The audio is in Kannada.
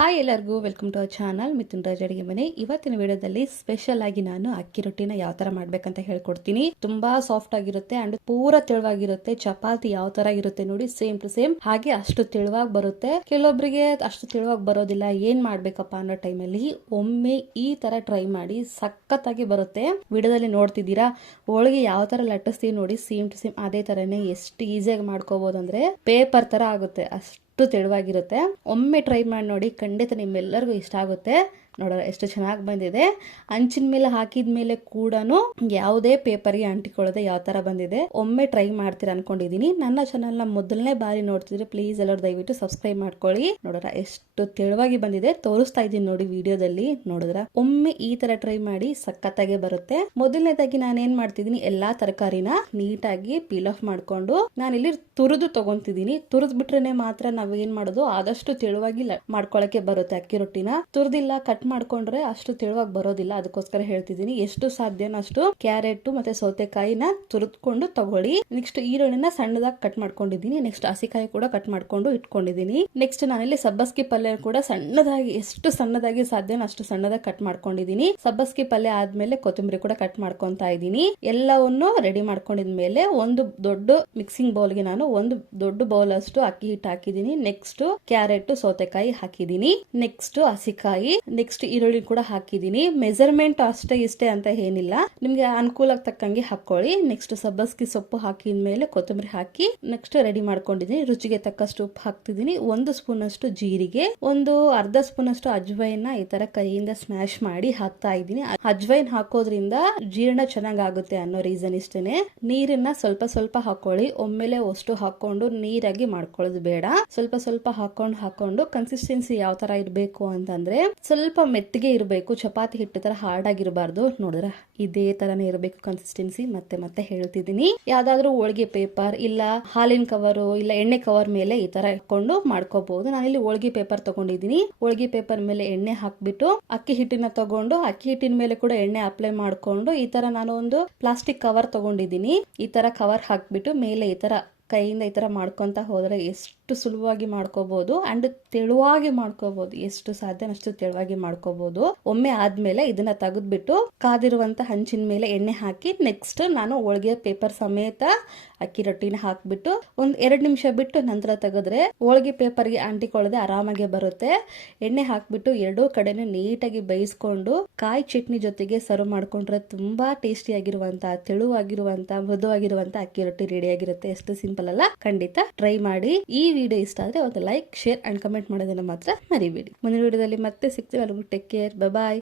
ಹಾಯ್ ಎಲ್ಲರಿಗೂ welcome to our channel Mithun Raj ಅಡಿಗೆ ಮನೆ. ಇವತ್ತಿನ ವಿಡಿಯೋದಲ್ಲಿ ಸ್ಪೆಷಲ್ ಆಗಿ ನಾನು ಅಕ್ಕಿ ರೊಟ್ಟಿನ ಯಾವ ತರ ಮಾಡ್ಬೇಕಂತ ಹೇಳ್ಕೊಡ್ತೀನಿ. ತುಂಬಾ ಸಾಫ್ಟ್ ಆಗಿರುತ್ತೆ ಅಂಡ್ ಪೂರ ತೆಳುವಾಗಿರುತ್ತೆ. ಚಪಾತಿ ಯಾವ ತರ ಇರುತ್ತೆ ನೋಡಿ ಸೇಮ್ ಟು ಸೇಮ್ ಹಾಗೆ ಅಷ್ಟು ತೆಳುವಾಗಿ ಬರುತ್ತೆ. ಕೆಲವೊಬ್ಬರಿಗೆ ಅಷ್ಟು ತೆಳುವಾಗಿ ಬರೋದಿಲ್ಲ, ಏನ್ ಮಾಡ್ಬೇಕಪ್ಪ ಅನ್ನೋ ಟೈಮಲ್ಲಿ ಒಮ್ಮೆ ಈ ತರ ಟ್ರೈ ಮಾಡಿ ಸಖತ್ತಾಗಿ ಬರುತ್ತೆ. ವಿಡಿಯೋದಲ್ಲಿ ನೋಡ್ತಿದ್ದೀರಾ ಒಳಗೆ ಯಾವ ತರ ಲಟ್ಟಿಸ್ತೀವಿ ನೋಡಿ ಸೇಮ್ ಟು ಸೇಮ್ ಅದೇ ತರನೇ ಎಷ್ಟು ಈಸಿಯಾಗಿ ಮಾಡ್ಕೋಬಹುದು ಅಂದ್ರೆ ಪೇಪರ್ ತರ ಆಗುತ್ತೆ. ಅಷ್ಟು ಅಷ್ಟು ತೆಳುವಾಗಿರುತ್ತೆ. ಒಮ್ಮೆ ಟ್ರೈ ಮಾಡಿ ನೋಡಿ ಖಂಡಿತ ನಿಮ್ಮೆಲ್ಲರಿಗೂ ಇಷ್ಟ ಆಗುತ್ತೆ. ನೋಡೋಣ ಎಷ್ಟು ಚೆನ್ನಾಗಿ ಬಂದಿದೆ. ಅಂಚಿನ ಮೇಲೆ ಹಾಕಿದ ಮೇಲೆ ಕೂಡ ಯಾವುದೇ ಪೇಪರ್ಗೆ ಅಂಟಿಕೊಳ್ಳದೆ ಯಾವ ತರ ಬಂದಿದೆ. ಒಮ್ಮೆ ಟ್ರೈ ಮಾಡ್ತೀರಾ ಅನ್ಕೊಂಡಿದೀನಿ. ನನ್ನ ಚಾನಲ್ನ ಮೊದಲನೇ ಬಾರಿ ನೋಡ್ತಿದ್ರೆ ಪ್ಲೀಸ್ ಎಲ್ಲರೂ ದಯವಿಟ್ಟು ಸಬ್ಸ್ಕ್ರೈಬ್ ಮಾಡ್ಕೊಳ್ಳಿ. ನೋಡೋಣ ಎಷ್ಟು ತೆಳುವಾಗಿ ಬಂದಿದೆ. ತೋರಿಸ್ತಾ ಇದ್ದೀನಿ ನೋಡಿ ವಿಡಿಯೋದಲ್ಲಿ. ನೋಡಿದ್ರ? ಒಮ್ಮೆ ಈ ತರ ಟ್ರೈ ಮಾಡಿ ಸಖತ್ತಾಗೆ ಬರುತ್ತೆ. ಮೊದಲನೇದಾಗಿ ನಾನು ಏನ್ ಮಾಡ್ತಿದ್ದೀನಿ ಎಲ್ಲಾ ತರಕಾರಿನ ನೀಟಾಗಿ ಪೀಲ್ ಆಫ್ ಮಾಡ್ಕೊಂಡು ನಾನಿಲ್ಲಿ ತುರಿದು ತಗೊಂತಿದ್ದೀನಿ ತುರಿದ್ ಬಿಟ್ರೆ ಮಾತ್ರ ನಾವ್ ಏನ್ ಮಾಡೋದು? ಆದಷ್ಟು ತೆಳುವಾಗಿ ಮಾಡ್ಕೊಳಕ್ಕೆ ಬರುತ್ತೆ ಅಕ್ಕಿ ರೊಟ್ಟಿನ. ತುರ್ದಿಲ್ಲ ಕಟ್ ಮಾಡ್ಕೊಂಡ್ರೆ ಅಷ್ಟು ತೆಳುವಾಗಿ ಬರೋದಿಲ್ಲ. ಅದಕ್ಕೋಸ್ಕರ ಹೇಳ್ತಿದ್ದೀನಿ, ಎಷ್ಟು ಸಾಧ್ಯನೋ ಅಷ್ಟು ಕ್ಯಾರೆಟ್ ಮತ್ತೆ ಸೌತೆಕಾಯಿನ ತುರಿದ್ಕೊಂಡು ತಗೊಳ್ಳಿ. ನೆಕ್ಸ್ಟ್ ಈರುಳ್ಳಿನ ಸಣ್ಣದಾಗಿ ಕಟ್ ಮಾಡ್ಕೊಂಡಿದ್ದೀನಿ. ನೆಕ್ಸ್ಟ್ ಹಸಿಕಾಯಿ ಕೂಡ ಕಟ್ ಮಾಡ್ಕೊಂಡು ಇಟ್ಕೊಂಡಿದ್ದೀನಿ. ನೆಕ್ಸ್ಟ್ ನಾನಿಲ್ಲಿ ಸಬ್ಬಸ್ಗಿ ಪಲ್ಯ ಕೂಡ ಸಣ್ಣದಾಗಿ, ಎಷ್ಟು ಸಣ್ಣದಾಗಿ ಸಾಧ್ಯನೋ ಅಷ್ಟು ಸಣ್ಣದಾಗಿ ಕಟ್ ಮಾಡ್ಕೊಂಡಿದ್ದೀನಿ. ಸಬ್ಬಸ್ಕಿ ಪಲ್ಯ ಆದ್ಮೇಲೆ ಕೊತ್ತಂಬರಿ ಕೂಡ ಕಟ್ ಮಾಡ್ಕೊಂತಾ ಇದ್ದೀನಿ. ಎಲ್ಲವನ್ನು ರೆಡಿ ಮಾಡ್ಕೊಂಡಿದ್ಮೇಲೆ ಒಂದು ದೊಡ್ಡ ಮಿಕ್ಸಿಂಗ್ ಬೌಲ್ಗೆ ನಾನು ಒಂದು ದೊಡ್ಡ ಬೌಲ್ ಅಷ್ಟು ಅಕ್ಕಿ ಹಿಟ್ಟು ಹಾಕಿದ್ದೀನಿ. ನೆಕ್ಸ್ಟ್ ಕ್ಯಾರೆಟ್ ಸೌತೆಕಾಯಿ ಹಾಕಿದ್ದೀನಿ. ನೆಕ್ಸ್ಟ್ ಹಸಿಕಾಯಿ ನೆಕ್ಸ್ಟ್ ಈರುಳ್ಳಿ ಕೂಡ ಹಾಕಿದ್ದೀನಿ. ಮೆಜರ್ಮೆಂಟ್ ಅಷ್ಟೇ ಇಷ್ಟೇ ಅಂತ ಏನಿಲ್ಲ. ನಿಮ್ಗೆ ಅನುಕೂಲಕ್ಕೆ ತಕ್ಕಂಗೆ ಹಾಕೊಳ್ಳಿ. ನೆಕ್ಸ್ಟ್ ಸಬ್ಬಸ್ಗಿ ಸೊಪ್ಪು ಹಾಕಿದ ಮೇಲೆ ಕೊತ್ತಂಬರಿ ಹಾಕಿ ನೆಕ್ಸ್ಟ್ ರೆಡಿ ಮಾಡ್ಕೊಂಡಿದ್ದೀನಿ. ರುಚಿಗೆ ತಕ್ಕಷ್ಟು ಉಪ್ಪು ಹಾಕ್ತಿದ್ದೀನಿ. ಒಂದು ಸ್ಪೂನ್ ಅಷ್ಟು ಜೀರಿಗೆ, ಒಂದು ಅರ್ಧ ಸ್ಪೂನ್ ಅಷ್ಟು ಅಜ್ವೈನ್ ಈ ತರ ಕೈಯಿಂದ ಸ್ಮ್ಯಾಶ್ ಮಾಡಿ ಹಾಕ್ತಾ ಇದ್ದೀನಿ. ಅಜ್ವೈನ್ ಹಾಕೋದ್ರಿಂದ ಜೀರ್ಣ ಚೆನ್ನಾಗ್ ಆಗುತ್ತೆ ಅನ್ನೋ ರೀಸನ್ ಇಷ್ಟೇನೆ. ನೀರನ್ನ ಸ್ವಲ್ಪ ಸ್ವಲ್ಪ ಹಾಕೊಳ್ಳಿ. ಒಮ್ಮೆಲೆ ಅಷ್ಟು ಹಾಕೊಂಡು ನೀರಾಗಿ ಮಾಡ್ಕೊಳ್ಳೋದು ಬೇಡ. ಸ್ವಲ್ಪ ಸ್ವಲ್ಪ ಹಾಕೊಂಡು ಹಾಕೊಂಡು ಕನ್ಸಿಸ್ಟೆನ್ಸಿ ಯಾವ ತರ ಇರಬೇಕು ಅಂತಂದ್ರೆ ಸ್ವಲ್ಪ ಮೆತ್ತಗೆ ಇರಬೇಕು, ಚಪಾತಿ ಹಿಟ್ಟು ಹಾರ್ಡ್ ಆಗಿರಬಾರ್ದು ನೋಡಿದ್ರ ಇದೇ ತರನೇ ಇರಬೇಕು ಕನ್ಸಿಸ್ಟೆನ್ಸಿ ಮತ್ತೆ ಮತ್ತೆ ಹೇಳ್ತಿದ್ದೀನಿ. ಯಾವ್ದಾದ್ರು ಹೋಳಿಗೆ ಪೇಪರ್ ಇಲ್ಲ ಹಾಲಿನ ಕವರು ಇಲ್ಲ ಎಣ್ಣೆ ಕವರ್ ಮೇಲೆ ಈ ತರ ಇಟ್ಕೊಂಡು ಮಾಡ್ಕೋಬಹುದು ನಾನಿಲ್ಲಿ ಹೋಳಿಗೆ ಪೇಪರ್ ತಗೊಂಡಿದ್ದೀನಿ. ಹೋಳಿಗೆ ಪೇಪರ್ ಮೇಲೆ ಎಣ್ಣೆ ಹಾಕ್ಬಿಟ್ಟು ಅಕ್ಕಿ ಹಿಟ್ಟಿನ ತಗೊಂಡು, ಅಕ್ಕಿ ಹಿಟ್ಟಿನ ಮೇಲೆ ಕೂಡ ಎಣ್ಣೆ ಅಪ್ಲೈ ಮಾಡ್ಕೊಂಡು ಈ ತರ ನಾನು ಒಂದು ಪ್ಲಾಸ್ಟಿಕ್ ಕವರ್ ತಗೊಂಡಿದ್ದೀನಿ. ಈ ತರ ಕವರ್ ಹಾಕ್ಬಿಟ್ಟು ಮೇಲೆ ಈ ತರ ಕೈಯಿಂದ ಈ ತರ ಮಾಡ್ಕೊತ ಹೋದರೆ ಎಷ್ಟು ಸುಲಭವಾಗಿ ಮಾಡ್ಕೋಬೋದು ಅಂಡ್ ತೆಳುವಾಗಿ ಮಾಡ್ಕೋಬೋದು. ಎಷ್ಟು ಸಾಧ್ಯ ಅಷ್ಟು ತೆಳುವಾಗಿ ಮಾಡ್ಕೋಬೋದು. ಒಮ್ಮೆ ಆದಮೇಲೆ ಇದನ್ನ ತೆಗೆದ್ಬಿಟ್ಟು ಕಾದಿರುವಂಥ ಹಂಚಿನ ಮೇಲೆ ಎಣ್ಣೆ ಹಾಕಿ ನೆಕ್ಸ್ಟ್ ನಾನು ಹೋಳಿಗೆ ಪೇಪರ್ ಸಮೇತ ಅಕ್ಕಿ ರೊಟ್ಟಿನ ಹಾಕಿಬಿಟ್ಟು ಒಂದು ಎರಡು ನಿಮಿಷ ಬಿಟ್ಟು ನಂತರ ತೆಗೆದ್ರೆ ಹೋಳಿಗೆ ಪೇಪರ್ಗೆ ಅಂಟಿಕೊಳ್ಳದೆ ಆರಾಮಾಗಿ ಬರುತ್ತೆ. ಎಣ್ಣೆ ಹಾಕಿಬಿಟ್ಟು ಎರಡೂ ಕಡೆನೂ ನೀಟಾಗಿ ಬೇಯಿಸ್ಕೊಂಡು ಕಾಯಿ ಚಟ್ನಿ ಜೊತೆಗೆ ಸರ್ವ್ ಮಾಡ್ಕೊಂಡ್ರೆ ತುಂಬಾ ಟೇಸ್ಟಿಯಾಗಿರುವಂಥ ತೆಳುವಾಗಿರುವಂಥ ಮೃದುವಾಗಿರುವಂಥ ಅಕ್ಕಿ ರೊಟ್ಟಿ ರೆಡಿ ಆಗಿರುತ್ತೆ. ಎಷ್ಟು ಸಿಂಪಲ್ ಅಲ್ಲ. ಖಂಡಿತ ಟ್ರೈ ಮಾಡಿ. ಈ ವಿಡಿಯೋ ಇಷ್ಟ ಆದ್ರೆ ಒಂದು ಲೈಕ್ ಶೇರ್ ಅಂಡ್ ಕಮೆಂಟ್ ಮಾಡೋದನ್ನ ಮಾತ್ರ ಮರಿಬೇಡಿ. ಮುಂದಿನ ವಿಡಿಯೋದಲ್ಲಿ ಮತ್ತೆ ಸಿಗ್ತೀವಿ. ಅಲ್ಲಿಗೂ ಟೇಕ್ ಕೇರ್ ಬಾಯ್